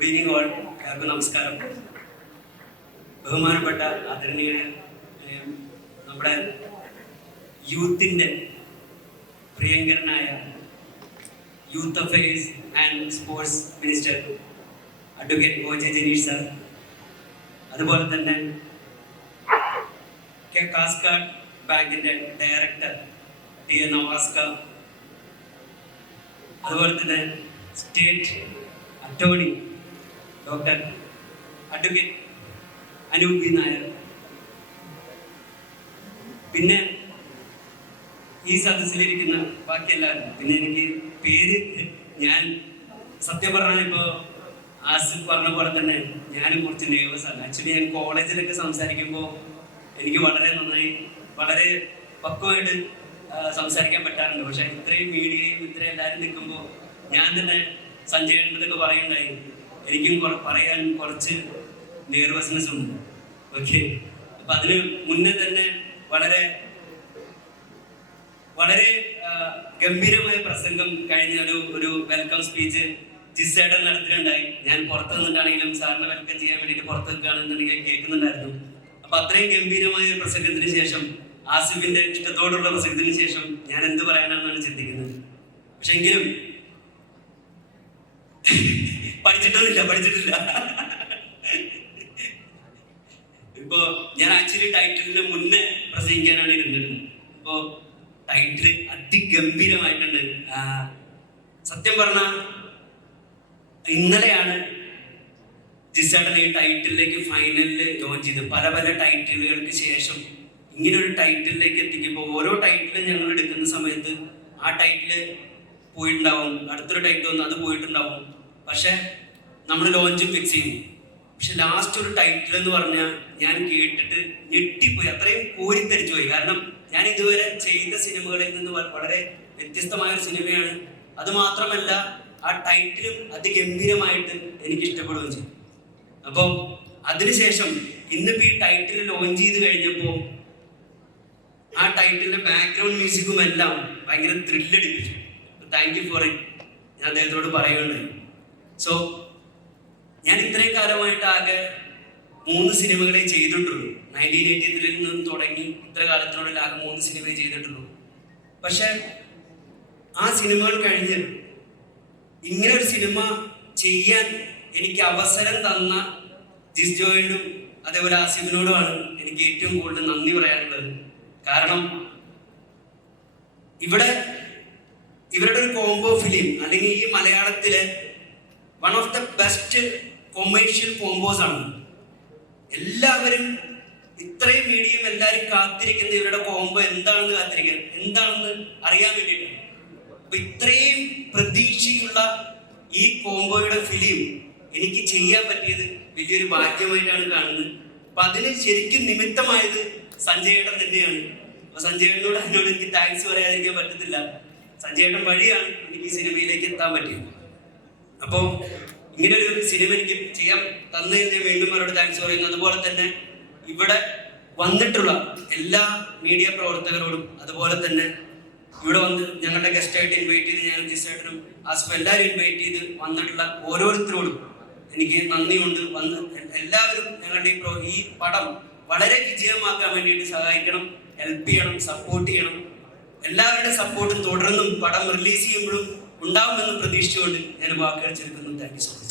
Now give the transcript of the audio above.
Good evening all. എല്ലാവർക്കും നമസ്കാരം. ബഹുമാനപ്പെട്ട ആദരണീയ നമ്മുടെ യൂത്തിൻ്റെ പ്രിയങ്കരനായ youth affairs and sports minister advocate O J Janeesh sir, അതുപോലെ തന്നെ കാസ്കാഡ് ബാങ്കിൻ്റെ ഡയറക്ടർ ടി എ നവാസ്ക, അതുപോലെ തന്നെ state attorney doctor advocate Anoop B Nair, പിന്നെ ഈ സദസ്സിലിരിക്കുന്ന ബാക്കി എല്ലാവരും, പിന്നെ എനിക്ക് പേര് ഞാൻ സത്യം പറഞ്ഞാൽ ഇപ്പോൾ ആസിഫ് പറഞ്ഞ പോലെ തന്നെ ഞാനും കുറച്ച് നേഴ്വസ് ആണ്. ആക്ച്വലി ഞാൻ കോളേജിലൊക്കെ സംസാരിക്കുമ്പോൾ എനിക്ക് വളരെ നന്നായി വളരെ പക്വമായിട്ട് സംസാരിക്കാൻ പറ്റാറുണ്ട്. പക്ഷെ ഇത്രയും മീഡിയയും ഇത്രയും എല്ലാവരും നിൽക്കുമ്പോൾ ഞാൻ തന്നെ സഞ്ജയേട്ടനൊക്കെ പറയുണ്ടായി, എനിക്കും പറയാൻ കുറച്ച് നെർവസ്നെസ് ഉണ്ട്. ഓക്കെ, അപ്പം അതിന് മുന്നേ തന്നെ വളരെ വളരെ ഗംഭീരമായ പ്രസംഗം കഴിഞ്ഞ ഒരു വെൽക്കം സ്പീച്ച് ജിസേട്ടൻ നടത്തിയിട്ടുണ്ടായി. ഞാൻ പുറത്ത് നിന്നിട്ടാണെങ്കിലും സാറിനെ വെൽക്കം ചെയ്യാൻ വേണ്ടിയിട്ട് പുറത്ത് നിൽക്കുകയാണെന്നുണ്ടെങ്കിൽ കേൾക്കുന്നുണ്ടായിരുന്നു. അപ്പൊ അത്രയും ഗംഭീരമായ ഒരു പ്രസംഗത്തിന് ശേഷം, ആസിഫിന്റെ ഇഷ്ടത്തോടുള്ള പ്രസംഗത്തിന് ശേഷം ഞാൻ എന്ത് പറയാനാണെന്നാണ് ചിന്തിക്കുന്നത്. പക്ഷെ എങ്കിലും പഠിച്ചിട്ടില്ല. ഇപ്പോ ഞാൻ ആക്ച്വലി ടൈറ്റിലിന് മുന്നേ പ്രസംഗിക്കാനാണ് ഇരുന്നിരുന്നത്. ഇപ്പോ ടൈറ്റിൽ അതിഗംഭീരമായിട്ടുണ്ട്. സത്യം പറഞ്ഞ ഇന്നലെയാണ് ജിസേട്ടൻ ഈ ടൈറ്റിലേക്ക് ഫൈനലിൽ ലോഞ്ച് ചെയ്ത്. പല പല ടൈറ്റിലുകൾക്ക് ശേഷം ഇങ്ങനെ ഒരു ടൈറ്റിലേക്ക് എത്തിക്കുമ്പോൾ ഓരോ ടൈറ്റിലും ഞങ്ങൾ എടുക്കുന്ന സമയത്ത് ആ ടൈറ്റില് പോയിട്ടുണ്ടാവും, അടുത്തൊരു ടൈറ്റിൽ വന്ന് അത് പോയിട്ടുണ്ടാവും. പക്ഷെ നമ്മൾ ലോഞ്ച് ഫിക്സ് ചെയ്യും. പക്ഷെ ലാസ്റ്റ് ഒരു ടൈറ്റിൽ എന്ന് പറഞ്ഞാൽ ഞാൻ കേട്ടിട്ട് ഞെട്ടിപ്പോയി, അത്രയും കോരിത്തരിച്ചു പോയി. കാരണം ഞാൻ ഇതുവരെ ചെയ്ത സിനിമകളിൽ നിന്ന് വളരെ വ്യത്യസ്തമായ ഒരു സിനിമയാണ്. അത് മാത്രമല്ല ആ ടൈറ്റിലും അതിഗംഭീരമായിട്ട് എനിക്ക് ഇഷ്ടപ്പെടുകയും ചെയ്തു. അപ്പോൾ അതിനുശേഷം ഇന്നിപ്പോൾ ഈ ടൈറ്റിൽ ലോഞ്ച് ചെയ്ത് കഴിഞ്ഞപ്പോൾ ആ ടൈറ്റിലിന്റെ ബാക്ക്ഗ്രൗണ്ട് മ്യൂസിക്കും എല്ലാം ഭയങ്കര ത്രില്ലടിപ്പിച്ചു. താങ്ക് യു ഫോർ ഇറ്റ് ഞാൻ അദ്ദേഹത്തോട് പറയുകയുണ്ടായി. സോ ഞാൻ ഇത്രയും കാലമായിട്ട് ആകെ 3 സിനിമകളെ ചെയ്തിട്ടുള്ളൂ. 1983 നിന്ന് തുടങ്ങി ഇത്ര കാലത്തിനുള്ളിൽ ആകെ 3 സിനിമയെ ചെയ്തിട്ടുള്ളൂ. പക്ഷെ ആ സിനിമകൾ കഴിഞ്ഞ് ഇങ്ങനെ ഒരു സിനിമ ചെയ്യാൻ എനിക്ക് അവസരം തന്ന ജിസ്ജോയോടും അതേപോലെ ആസിഫിനോടുമാണ് എനിക്ക് ഏറ്റവും കൂടുതൽ നന്ദി പറയാനുള്ളത്. കാരണം ഇവരുടെ ഒരു കോംബോ ഫിലിം, അല്ലെങ്കിൽ ഈ മലയാളത്തിലെ one of the best commercial combos ആണ്. എല്ലാവരും ഇത്രയും മീഡിയം എല്ലാവരും കാത്തിരിക്കുന്ന ഇവരുടെ കോംബോ എന്താണെന്ന് അറിയാൻ വേണ്ടിയിട്ടാണ്. അപ്പൊ ഇത്രയും പ്രതീക്ഷയുള്ള ഈ കോംബോയുടെ ഫിലിം എനിക്ക് ചെയ്യാൻ പറ്റിയത് വലിയൊരു ഭാഗ്യമായിട്ടാണ് കാണുന്നത്. അപ്പൊ അതിന് ശരിക്കും നിമിത്തമായത് സഞ്ജയേട്ടൻ തന്നെയാണ്. അപ്പൊ സഞ്ജയേട്ടനോട് എനിക്ക് താങ്ക്സ് പറയാതിരിക്കാൻ പറ്റത്തില്ല. സഞ്ജയേട്ടൻ വഴിയാണ് എനിക്ക് ഈ സിനിമയിലേക്ക് എത്താൻ പറ്റിയത്. അപ്പോൾ ഇങ്ങനെ ഒരു സിനിമ എനിക്ക് ചെയ്യാൻ തന്നതിന് വീണ്ടും അവരോട് താങ്ക്സ് പറയുന്നു. അതുപോലെ തന്നെ ഇവിടെ വന്നിട്ടുള്ള എല്ലാ മീഡിയ പ്രവർത്തകരോടും, അതുപോലെ തന്നെ ഇവിടെ വന്ന് ഞങ്ങളുടെ ഗസ്റ്റായിട്ട് ഇൻവൈറ്റ് ചെയ്ത് ഞാനും ജിസേട്ടനും ആസിഫും എല്ലാവരും ഇൻവൈറ്റ് ചെയ്ത് വന്നിട്ടുള്ള ഓരോരുത്തരോടും എനിക്ക് നന്ദിയുണ്ട്. എല്ലാവരും ഞങ്ങളുടെ ഈ പടം വളരെ വിജയമാക്കാൻ വേണ്ടിയിട്ട് സഹായിക്കണം, ഹെൽപ്പ് ചെയ്യണം, സപ്പോർട്ട് ചെയ്യണം. എല്ലാവരുടെ സപ്പോർട്ടും തുടർന്നും പടം റിലീസ് ചെയ്യുമ്പോഴും ഉണ്ടാവുമെന്ന് പ്രതീക്ഷിച്ചുകൊണ്ട് ഞാൻ വാക്കുകൾ ചേർക്കുന്നു. Thank you so much.